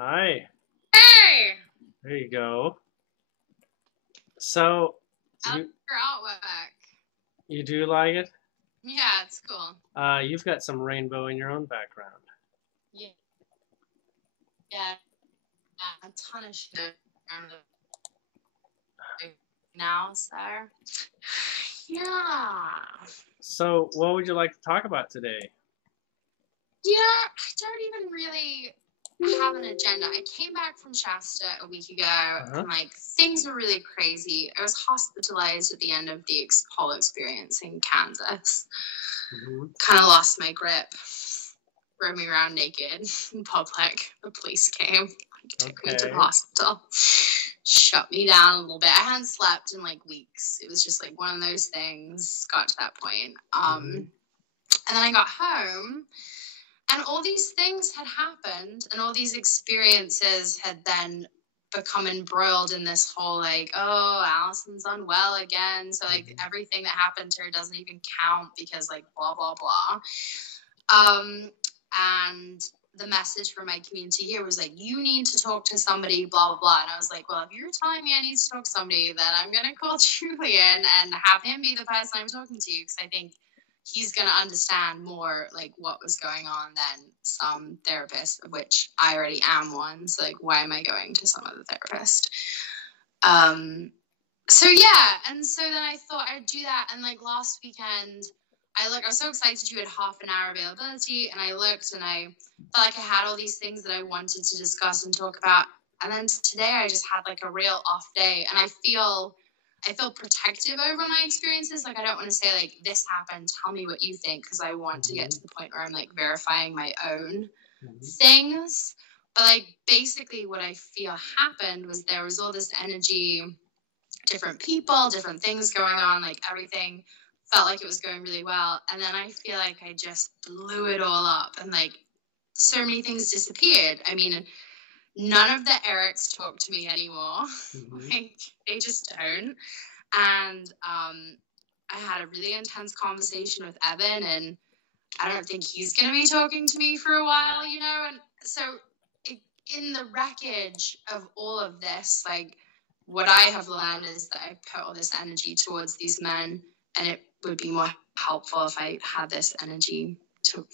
Hi. Hey! There you go. So I like you your artwork. you do like it? Yeah, it's cool. You've got some rainbow in your own background. Yeah, yeah, a ton of shit around now, so yeah. So what would you like to talk about today? I don't even really have an agenda. I came back from Shasta a week ago, and things were really crazy. I was hospitalized at the end of the whole experience in Kansas. Kind of lost my grip. Rode me around naked in public. The police came, took me to the hospital, shut me down a little bit. I hadn't slept in like weeks. It was just like one of those things. Got to that point. And then I got home, and all these things had happened, and all these experiences had then become embroiled in this whole like, oh, Alison's unwell again. So like everything that happened to her doesn't even count because like blah, blah, blah. And the message from my community here was like, you need to talk to somebody, blah, blah, blah. And I was like, well, if you're telling me I need to talk to somebody, then I'm going to call Julien and have him be the person I'm talking to, because I think he's going to understand more like what was going on than some therapist, of which I already am one. So like, why am I going to some other therapist? So yeah. And so then I thought I'd do that. And like last weekend, I was so excited you had half an hour availability, and I looked and I felt like I had all these things that I wanted to discuss and talk about. And then today I just had like a real off day, and I feel protective over my experiences. Like I don't want to say like this happened, tell me what you think, because I want to get to the point where I'm like verifying my own things. But like basically what I feel happened was there was all this energy, different people, different things going on, like everything felt like it was going really well. And then I feel like I just blew it all up, and like so many things disappeared. I mean, none of the Erics talk to me anymore. Like they just don't. And I had a really intense conversation with Evan, and I don't think he's going to be talking to me for a while, you know? And so in the wreckage of all of this, like what I have learned is that I put all this energy towards these men, and it would be more helpful if I had this energy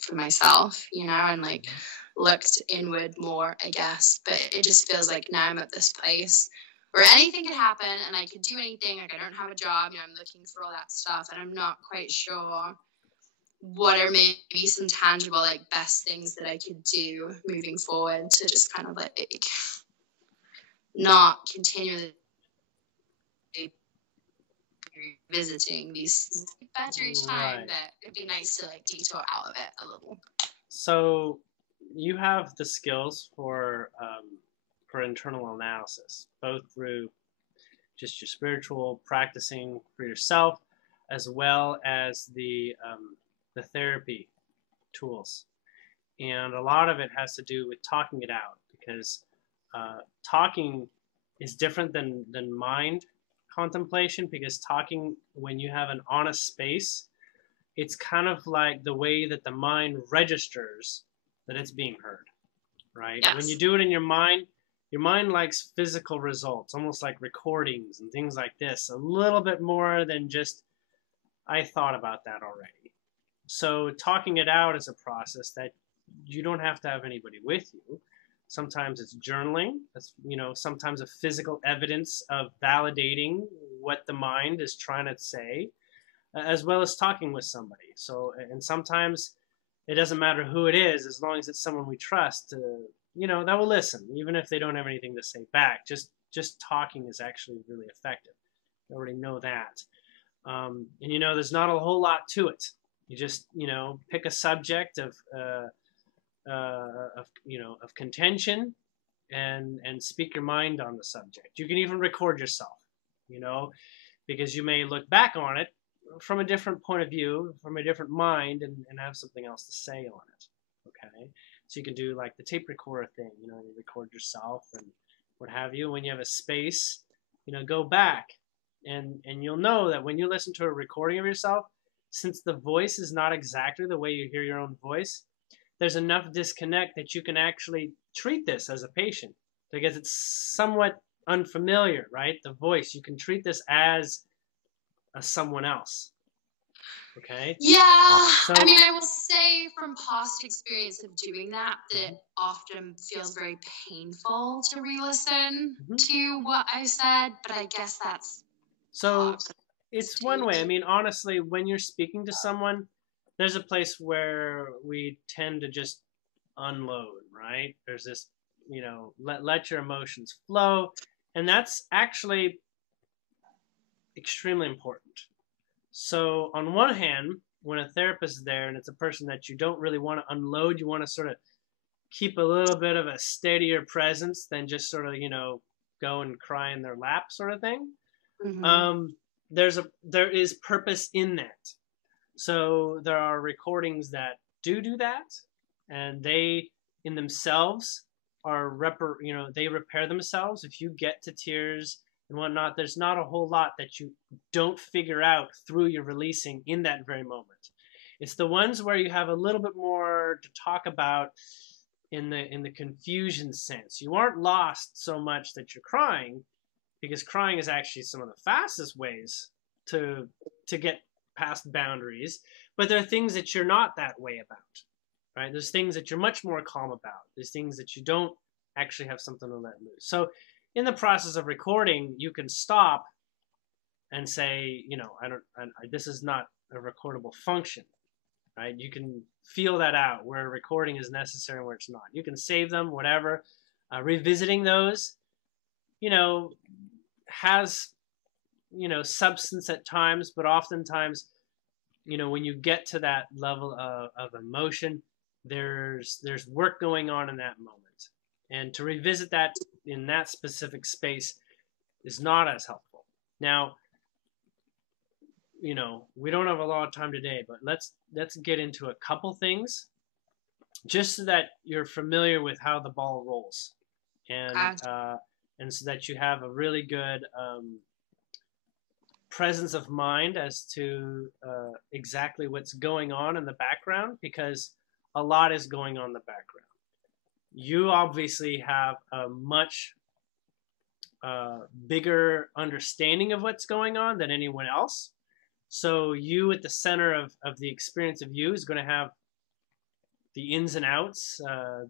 for myself, you know, and like looked inward more, I guess. But it just feels like now I'm at this place where anything could happen and I could do anything. Like I don't have a job, you know, I'm looking for all that stuff, and I'm not quite sure what are maybe some tangible, like best things that I could do moving forward to just kind of like not continually visiting these better each time, but it'd be nice to like detour out of it a little. So you have the skills for internal analysis, both through just your spiritual practicing for yourself, as well as the therapy tools. And a lot of it has to do with talking it out, because talking is different than mind contemplation, because talking, when you have an honest space, it's kind of like the way that the mind registers that it's being heard, right? Yes. When you do it in your mind likes physical results, almost like recordings and things like this, a little bit more than just, I thought about that already. So talking it out is a process that you don't have to have anybody with you. Sometimes it's journaling. That's, you know, sometimes a physical evidence of validating what the mind is trying to say, as well as talking with somebody. So, and sometimes it doesn't matter who it is, as long as it's someone we trust, you know, that will listen, even if they don't have anything to say back. Just talking is actually really effective. You already know that. And, you know, there's not a whole lot to it. You just, you know, pick a subject of contention and speak your mind on the subject. You can even record yourself, you know, because you may look back on it from a different point of view, from a different mind, and have something else to say on it. Okay, so you can do like the tape recorder thing, you know, you record yourself and what have you. When you have a space, you know, go back and you'll know that when you listen to a recording of yourself, since the voice is not exactly the way you hear your own voice, there's enough disconnect that you can actually treat this as a patient because it's somewhat unfamiliar, right? The voice, you can treat this as someone else. Okay. Yeah. So, I mean, I will say from past experience of doing that, that it often feels very painful to re-listen to what I said, but I guess that's so it's one way. I mean, honestly, when you're speaking to someone, there's a place where we tend to just unload, right? There's this, you know, let your emotions flow, and that's actually extremely important. So on one hand, when a therapist is there and it's a person that you don't really want to unload, you want to sort of keep a little bit of a steadier presence than just sort of, you know, go and cry in their lap sort of thing. There is purpose in that. So there are recordings that do that, and they in themselves are they repair themselves. If you get to tears and whatnot, there's not a whole lot that you don't figure out through your releasing in that very moment. It's the ones where you have a little bit more to talk about in the confusion sense. You aren't lost so much that you're crying, because crying is actually some of the fastest ways to get past boundaries. But there are things that you're not that way about, right? There's things that you're much more calm about. There's things that you don't actually have something to let loose. So in the process of recording, you can stop and say, you know, this is not a recordable function, right? You can feel that out where recording is necessary and where it's not. You can save them, whatever. Revisiting those, you know, has, you know, substance at times, but oftentimes, you know, when you get to that level of emotion, there's work going on in that moment. And to revisit that in that specific space is not as helpful. Now, you know, we don't have a lot of time today, but let's get into a couple things just so that you're familiar with how the ball rolls, and so that you have a really good presence of mind as to exactly what's going on in the background, because a lot is going on in the background. You obviously have a much bigger understanding of what's going on than anyone else. So you at the center of the experience of you is going to have the ins and outs,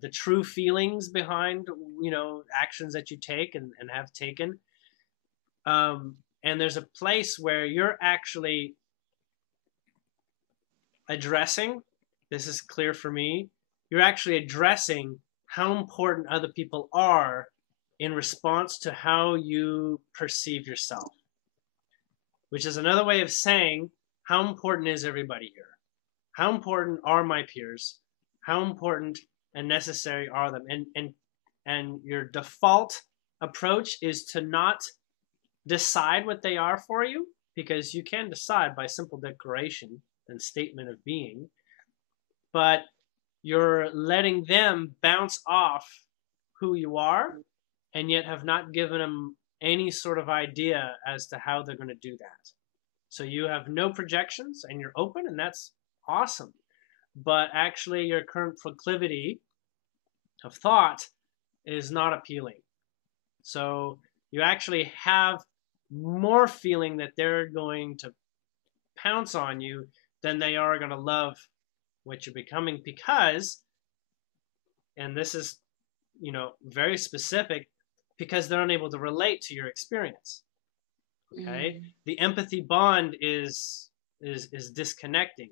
the true feelings behind, you know, actions that you take and have taken. And there's a place where you're actually addressing, this is clear for me, you're actually addressing how important other people are in response to how you perceive yourself. Which is another way of saying, how important is everybody here? How important are my peers? How important and necessary are them? And your default approach is to not decide what they are for you, because you can decide by simple declaration and statement of being, but you're letting them bounce off who you are, and yet have not given them any sort of idea as to how they're going to do that. So you have no projections and you're open, and that's awesome. But actually your current proclivity of thought is not appealing. So you actually have more feeling that they're going to pounce on you than they are going to love what you're becoming, because, and this is, you know, very specific, because they're unable to relate to your experience. Okay. The empathy bond is disconnecting.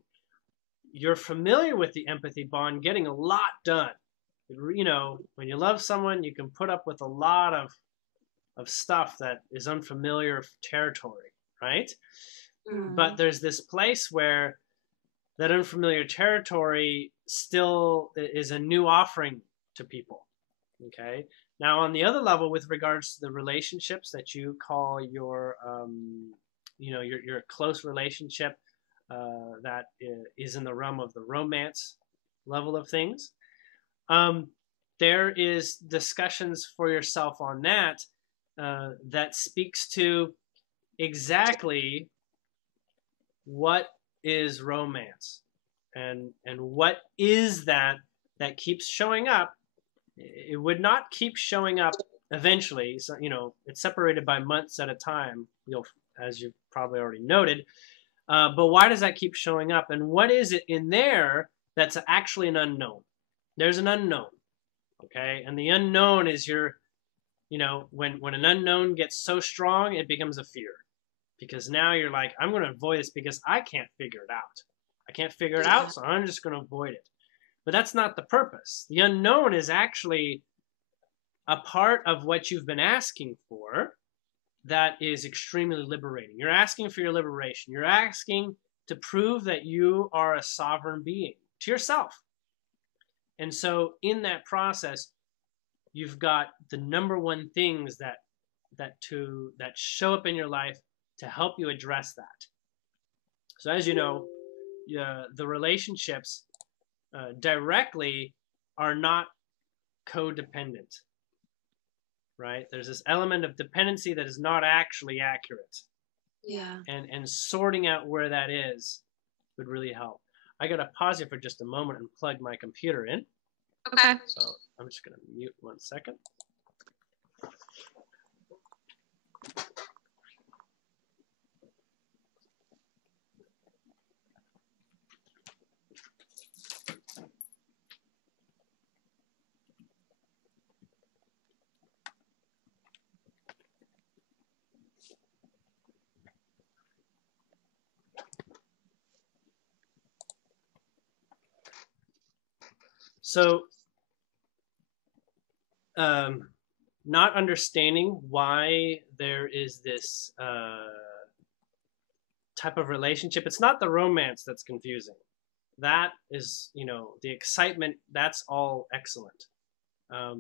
You're familiar with the empathy bond getting a lot done. You know, when you love someone, you can put up with a lot of stuff that is unfamiliar territory, right? But there's this place where that unfamiliar territory still is a new offering to people. Okay. Now, on the other level, with regards to the relationships that you call your, you know, your close relationship that is in the realm of the romance level of things, there is discussions for yourself on that that speaks to exactly what is romance, and what is that keeps showing up It would not keep showing up eventually. So, it's separated by months at a time, as you've probably already noted. But why does that keep showing up? And what is it in there that's actually an unknown? There's an unknown, okay? And the unknown is when an unknown gets so strong, it becomes a fear. Because now you're like, I'm going to avoid this because I can't figure it out. I can't figure it out, so I'm just going to avoid it. But that's not the purpose. The unknown is actually a part of what you've been asking for that is extremely liberating. You're asking for your liberation. You're asking to prove that you are a sovereign being to yourself. And so in that process, you've got the number one things that show up in your life to help you address that. So as you know, the relationships directly are not codependent, right? There's this element of dependency that is not actually accurate. Yeah. And sorting out where that is would really help. I got to pause here for just a moment and plug my computer in. Okay. So I'm just going to mute 1 second. So, not understanding why there is this type of relationship. It's not the romance that's confusing. That is, the excitement, that's all excellent.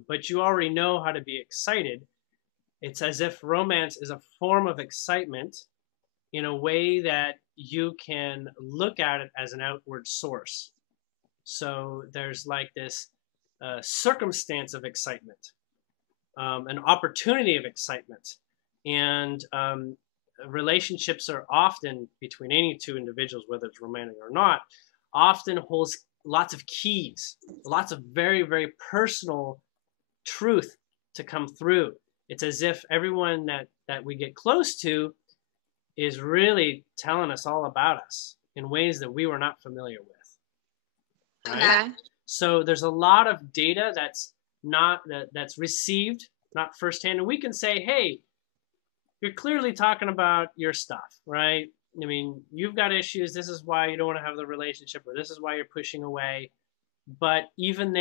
But you already know how to be excited. It's as if romance is a form of excitement in a way that you can look at it as an outward source. So there's like this circumstance of excitement, an opportunity of excitement. And relationships are often, between any two individuals, whether it's romantic or not, often holds lots of keys, lots of very, very personal truth to come through. It's as if everyone that we get close to is really telling us all about us in ways that we were not familiar with. Right? Okay. So there's a lot of data that's received, not firsthand, and we can say, hey, you're clearly talking about your stuff, right? I mean, you've got issues. This is why you don't want to have the relationship, or this is why you're pushing away. But even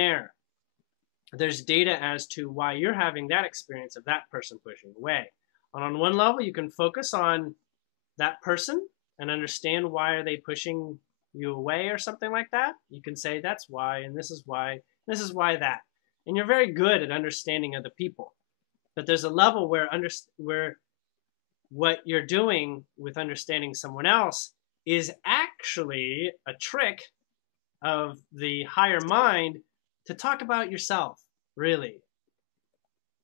there's data as to why you're having that experience of that person pushing away. And on one level, you can focus on that person and understand why are they pushing you away or something like that. You can say that's why, and this is why, that. And you're very good at understanding other people. But there's a level where what you're doing with understanding someone else is actually a trick of the higher mind to talk about yourself, really.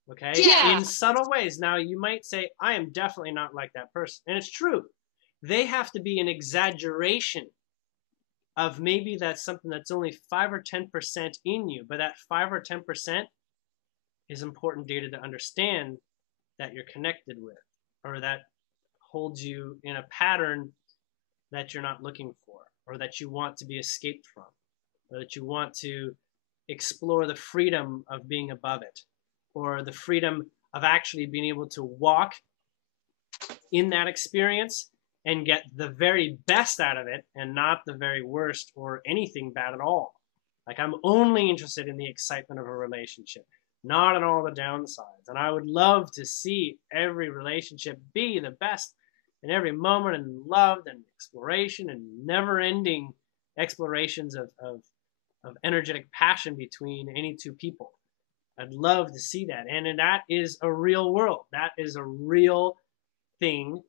Okay? Yeah. In subtle ways. Now, you might say, I am definitely not like that person. And it's true. They have to be an exaggeration of maybe that's something that's only 5 or 10% in you, but that 5 or 10% is important data to understand that you're connected with, or that holds you in a pattern that you're not looking for, or that you want to be escaped from, or that you want to explore the freedom of being above it, or the freedom of actually being able to walk in that experience and get the very best out of it and not the very worst or anything bad at all. Like, I'm only interested in the excitement of a relationship, not in all the downsides. And I would love to see every relationship be the best in every moment, and love and exploration and never-ending explorations of energetic passion between any two people. I'd love to see that. And that is a real world. That is a real thing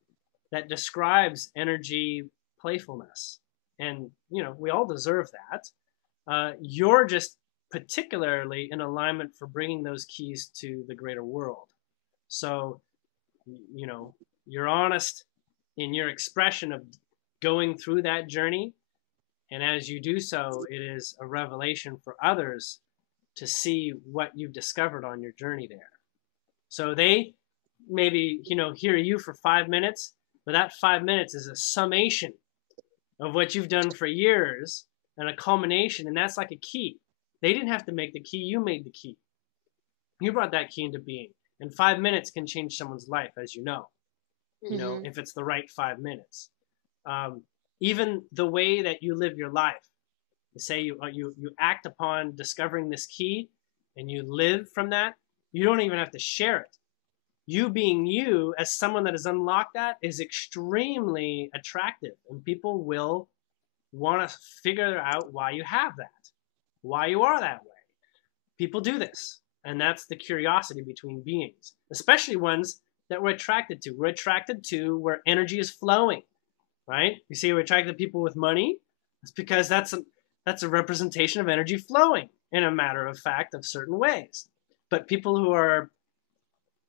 that describes energy playfulness. And, we all deserve that. You're just particularly in alignment for bringing those keys to the greater world. So, you're honest in your expression of going through that journey. And as you do so, it is a revelation for others to see what you've discovered on your journey there. So they maybe, hear you for 5 minutes, but that 5 minutes is a summation of what you've done for years and a culmination, and that's like a key. They didn't have to make the key, you made the key. You brought that key into being. And 5 minutes can change someone's life, as you know, if it's the right 5 minutes. Even the way that you live your life, say you act upon discovering this key and you live from that, you don't even have to share it. You being you as someone that has unlocked that is extremely attractive, and people will want to figure out why you have that, why you are that way. People do this, and that's the curiosity between beings, especially ones that we're attracted to. We're attracted to where energy is flowing, right? You see, we're attracted to people with money. It's because that's a representation of energy flowing in a matter of fact of certain ways. But people who are,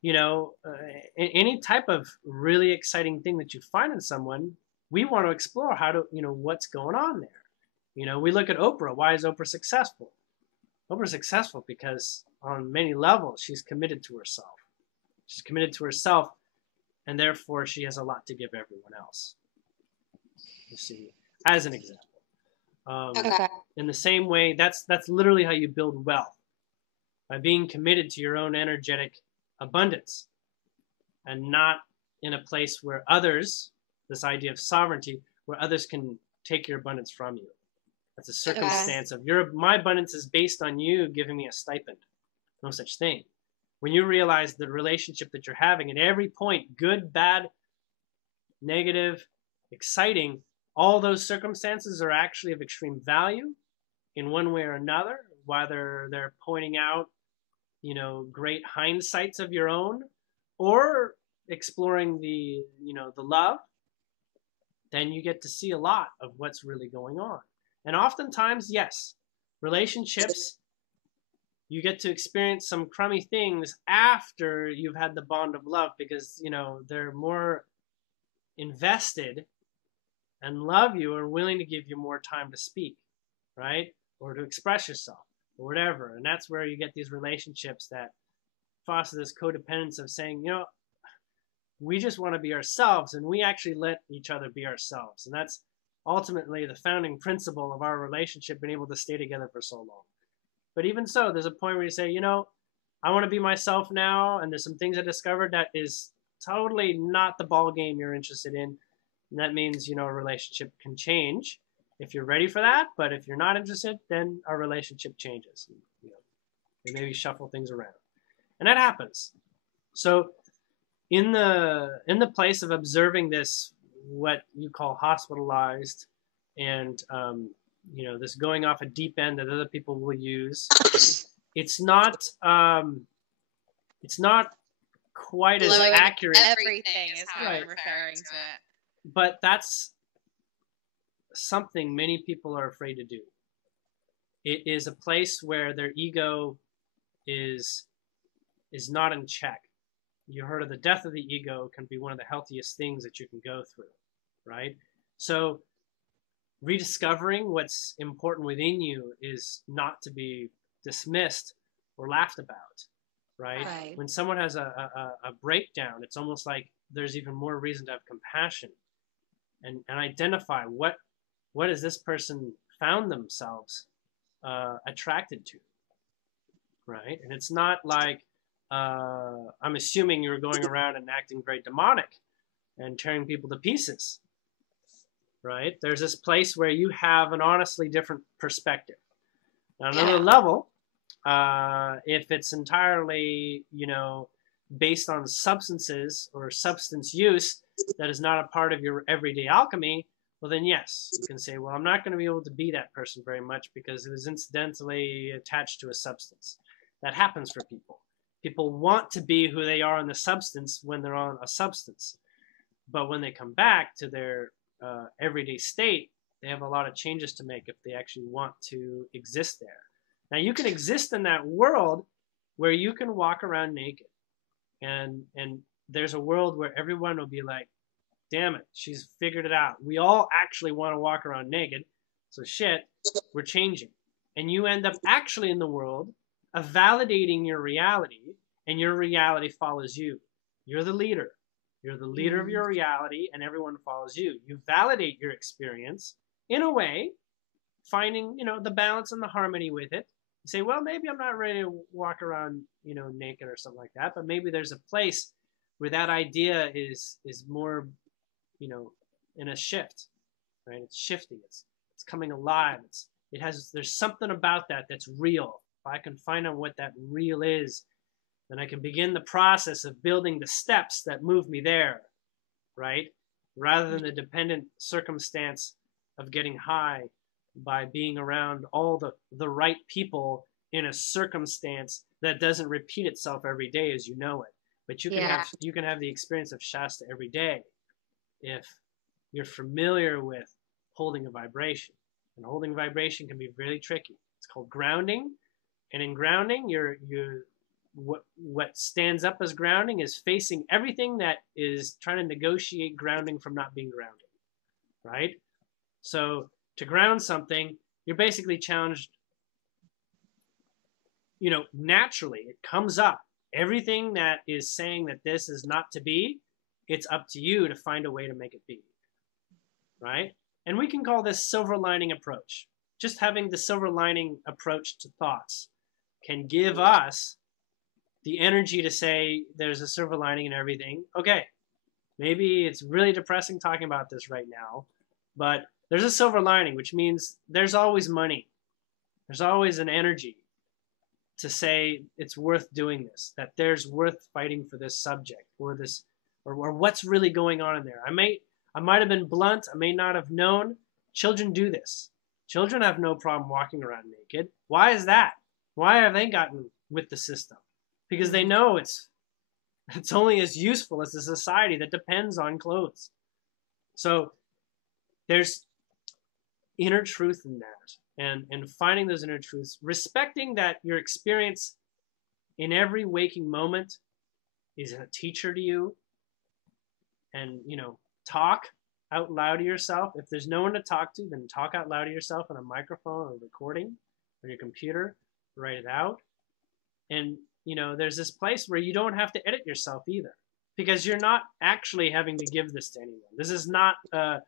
any type of really exciting thing that you find in someone, we want to explore how to, what's going on there. We look at Oprah. Why is Oprah successful? Oprah's successful because on many levels, she's committed to herself. She's committed to herself, and therefore she has a lot to give everyone else. You see, as an example. In the same way, that's literally how you build wealth, by being committed to your own energetic abundance and not in a place where others, this idea of sovereignty, where others can take your abundance from you. That's a circumstance of my abundance is based on you giving me a stipend. No such thing. When you realize the relationship that you're having at every point, good, bad, negative, exciting, all those circumstances are actually of extreme value in one way or another, whether they're pointing out, great hindsights of your own or exploring the love, then you get to see a lot of what's really going on. And oftentimes, yes, relationships, you get to experience some crummy things after you've had the bond of love because, they're more invested and love you or willing to give you more time to speak, right? Or to express yourself or whatever. And that's where you get these relationships that foster this codependence of saying, we just want to be ourselves and we actually let each other be ourselves. And that's ultimately the founding principle of our relationship, being able to stay together for so long. But even so, there's a point where you say, I want to be myself now, and there's some things I discovered that is totally not the ball game you're interested in. And that means, a relationship can change if you're ready for that. But if you're not interested, then our relationship changes. We maybe shuffle things around. And that happens. So in the place of observing this, what you call hospitalized and, this going off a deep end that other people will use, it's not quite as accurate. Everything is how I'm referring to it. But that's something many people are afraid to do. It is a place where their ego is not in check. You heard of the death of the ego can be one of the healthiest things that you can go through, right? So rediscovering what's important within you is not to be dismissed or laughed about, right? When someone has a breakdown, it's almost like there's even more reason to have compassion and identify what has this person found themselves attracted to, right? And it's not like I'm assuming you're going around and acting very demonic and tearing people to pieces, right? There's this place where you have an honestly different perspective. Now, on another level, if it's entirely, based on substances or substance use that is not a part of your everyday alchemy, well then yes, you can say, well, I'm not going to be able to be that person very much because it was incidentally attached to a substance. That happens for people. People want to be who they are on the substance when they're on a substance. But when they come back to their everyday state, they have a lot of changes to make if they actually want to exist there. Now, you can exist in that world where you can walk around naked. And there's a world where everyone will be like, damn it, she's figured it out. We all actually want to walk around naked. So shit, we're changing. And you end up actually in the world of validating your reality, and your reality follows you. You're the leader. You're the leader of your reality, and everyone follows you. You validate your experience in a way, finding, the balance and the harmony with it. You say, well, maybe I'm not ready to walk around, naked or something like that, but maybe there's a place where that idea is more, in a shift, right? It's shifting. It's coming alive. There's something about that that's real. If I can find out what that real is, then I can begin the process of building the steps that move me there, right? Rather than the dependent circumstance of getting high by being around all the right people in a circumstance that doesn't repeat itself every day as you know it. But you can have the experience of Shasta every day if you're familiar with holding a vibration. And holding vibration can be really tricky. It's called grounding. And in grounding, what stands up as grounding is facing everything that is trying to negotiate grounding from not being grounded, right? So to ground something, you're basically challenged, naturally. It comes up. Everything that is saying that this is not to be, it's up to you to find a way to make it be, right? And we can call this silver lining approach. Just having the silver lining approach to thoughts can give us the energy to say there's a silver lining in everything. Okay, maybe it's really depressing talking about this right now, but there's a silver lining, which means there's always money. There's always an energy to say it's worth doing this, that there's worth fighting for this subject or this, or what's really going on in there. I might have been blunt. I may not have known. Children do this. Children have no problem walking around naked. Why is that? Why have they gotten with the system? Because they know it's only as useful as a society that depends on clothes. So there's inner truth in that, and finding those inner truths, respecting that your experience in every waking moment is a teacher to you, and talk out loud to yourself. If there's no one to talk to, then talk out loud to yourself on a microphone or recording on your computer. Write it out. And there's this place where you don't have to edit yourself either, because you're not actually having to give this to anyone. This is not a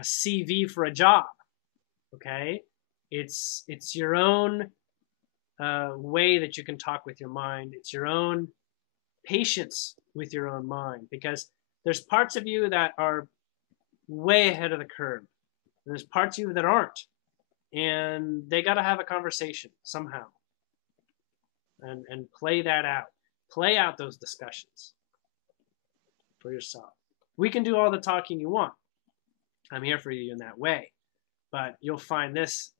CV for a job. Okay, it's your own way that you can talk with your mind. It's your own patience with your own mind, because there's parts of you that are way ahead of the curve. There's parts of you that aren't, and they got to have a conversation somehow, and play that out. Play out those discussions for yourself. We can do all the talking you want. I'm here for you in that way, but you'll find this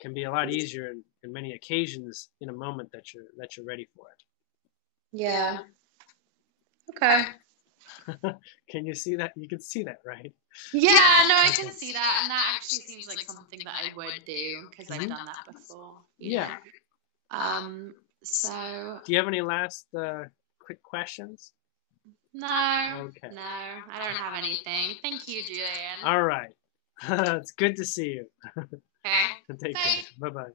can be a lot easier in many occasions in a moment that you're ready for it. Yeah. Okay. Can you see that? You can see that, right? Yeah, no, I can see that, and that actually seems like something that I would do, because I've done that before. Yeah. So. Do you have any last quick questions? No. Okay. No, I don't have anything. Thank you, Julien. All right. It's good to see you. Okay. Take care. Bye-bye.